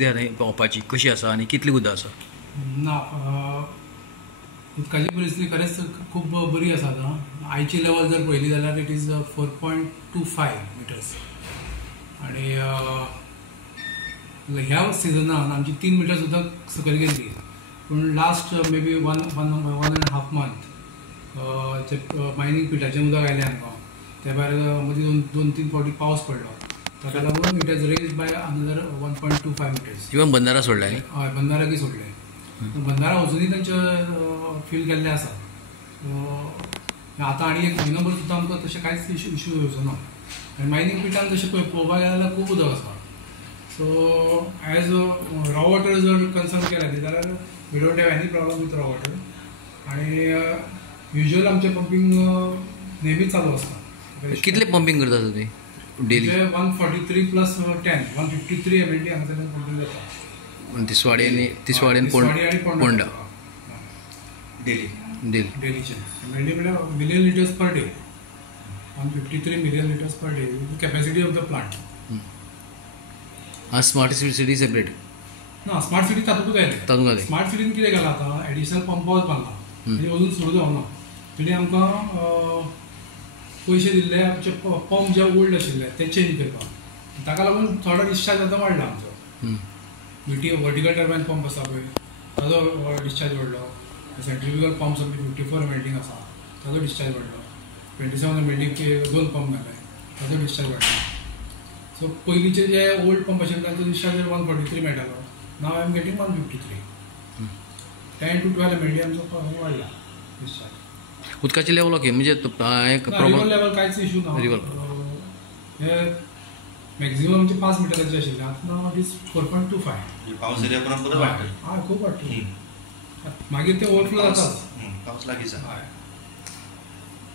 परिस्थिती आसा पावपाची कशी आसा आनी कितली उदक आसा? ना उदकाची परिस्थिती खरेंच खूब बरी आसा आतां. आयची लेवल जर पळयली जाल्यार इट इज 4.25 मिटर्स आनी ह्या सिजनान आमची 3 मिटर सुद्दां सकयल गेल्ली. पूण last may be one and half month जे मायनींग पिटाचें उदक आयलें आमकां, त्या भायर मदीं 2-3 फावटी पावस पडलो, ताका लागून it has raised by another 1.25 metres. Even बंदारा सोडला न्ही? हय, बंदाराकी सोडले. बंदारा अजुनूय तांचे फील केल्ले आसा. आतां आनी एक म्हयनोभर सुद्दां आमकां तशें कांयच इश्यू येवचो ना. आनी मायनींग पिटान तशें पळोवपाक गेल्यार जाल्यार खूब उदक आसा. सो एज रॉ वॉटर जर कन्सर्न केलें जाल्यार we don't have any problem with raw water. आनी युज्युअल आमचें पंपींग नेहमीच चालू आसता. कितले पंपींग करता तुमी डेली? 143 प्लस 10 153 MLD हांगासर पंपींग जाता. तिसवाडी आनी पोंडा डेलीचे MLD म्हळ्यार million litres per day. 153 million litres per day capacity of the plant. Smart city separate ना, स्मार्ट सिटी तातूंत येयले. स्मार्ट सिटीन कितें केलां आतां एडिशनल पंप हावस बांदला. म्हणजे अजून सुरू जावना. म्हणजे आमकां पयशे दिल्ले आमचे पंप जे ओल्ड आशिल्ले ते चेंज करपाक. ताका लागून थोडो डिस्चार्ज आतां वाडला आमचो. वर्टिकल टर्बायन पंप आसा पळय ताजो डिस्चार्ज वाडलो. सेंट्रिफ्युगल पंप्स आमचे 54 MLD आसा ताजो डिस्चार्ज वाडलो. 27 MLD 2 पंप घाले ताजो डिस्चार्ज वाडलो. सो पयलींचे जे ओल्ड पंप आशिल्ले तांचो डिस्चार्ज 143 मेळटालो. Now I am getting 153. 10 to 12 MLD आमचो वाडला डिस्चार्ज. उदकाची लेवल ओके म्हणजे रिवर लेवल कांयच इश्यू ना. हे मॅक्झिमम आमचे 5 मिटराचे आशिल्ले आतां इट इज 4.25. पावस येयल्या उपरांत परत वाडटा. हय, खूब वाडटा. मागीर ते ओवरफ्लो जाता. पावस लागीं हय.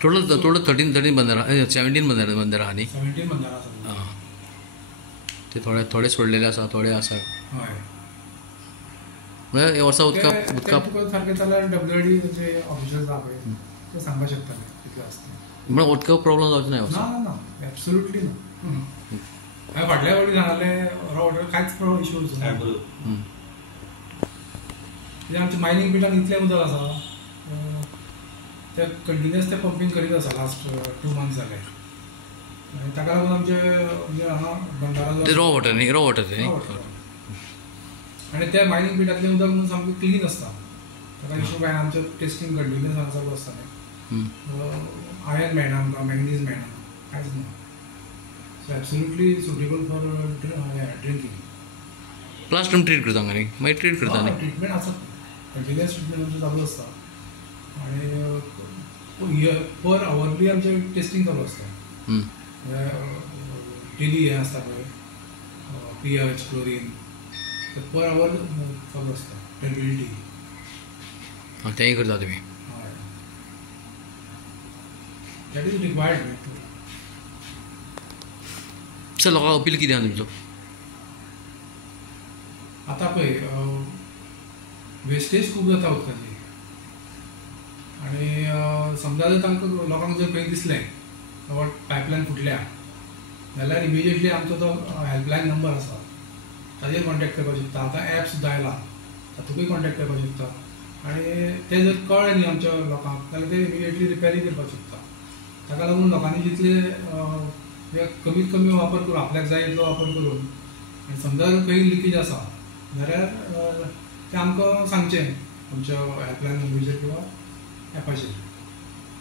टोटल 13 बंदारा 17 बंदारा आहा न्ही? 17 बंदारा आसा. ते थोडे सोडलेले आसा, थोडे आसा. हय. म्हणजे हे वर्सा उदका सारकें जाल्यार WID जे ऑफिशल्स आहा पळय ते सांगपाक शकताले कितले आसता. म्हणजे उदकाक प्रॉब्लेम जावचो ना? ना, एब्सोल्युटली ना. हांवें फाटल्या फावटी सांगलें रॉ वॉटर कांयच इश्यू ना. म्हणजे आमच्या मायनींग पिटान इतलें उदक आसा ते कंटिन्युअस ते पंपींग करीत आसा लास्ट 2 मंथ्स जाले. ताका लागून आमचे हांगा बंदारा रॉ वॉटर न्ही? रॉ वॉटर न्ही? आनी त्या मायनींग पिटांतलें उदक म्हणून सामकें क्लीन आसता. ताका इश्यू काय आमचें टेस्टींग कंटिन्युअस हांगा चालू आसतालें. आयर्न मेळना आमकां, मॅंगनीज मेळना, कांयच ना. So absolutely suitable for drinking. Plus तुमी ट्रीट करता न्ही? मागीर ट्रीट करता न्ही? ट्रिटमेंट आसा, कंटिन्युअस ट्रिटमेंट आमचें चालू आसता. आनी पर आवरली आमचें टेस्टींग चालू आसता. डेली हें आसता पळय pH, क्लोरीन, पर आवर चालू आसता. टेबिलिटी तेंय करता तुमी? हय, दॅट इज रिक्वायर्ड. सर लोकांक अपील कितें आहा तुमचो? आतां पळय वेस्टेज खूब जाता उदकाची. आनी समजा जर तांकां लोकांक जर खंय दिसलें पायपलायन फुटल्या जाल्यार इमिजिएटली आमचो तो हेल्पलायन नंबर आसा ताजेर कॉन्टेक्ट करपाक शकता. आतां एप सुद्दां आयला तातूंतय कॉन्टेक्ट करपाक शकता. आनी ते जर कळ्ळें न्ही आमच्या लोकांक जाल्यार ते इमिजिएटली रिपेरी करपाक शकता. ताका लागून लोकांनी जितले कमीत कमी वापर करून आपल्याक जाय तितलो वापर करून आनी समजा जर खंय लिकेज आसा जाल्यार तें आमकां सांगचें आमच्या हेल्पलायन नंबराचेर किंवा एपाचेर.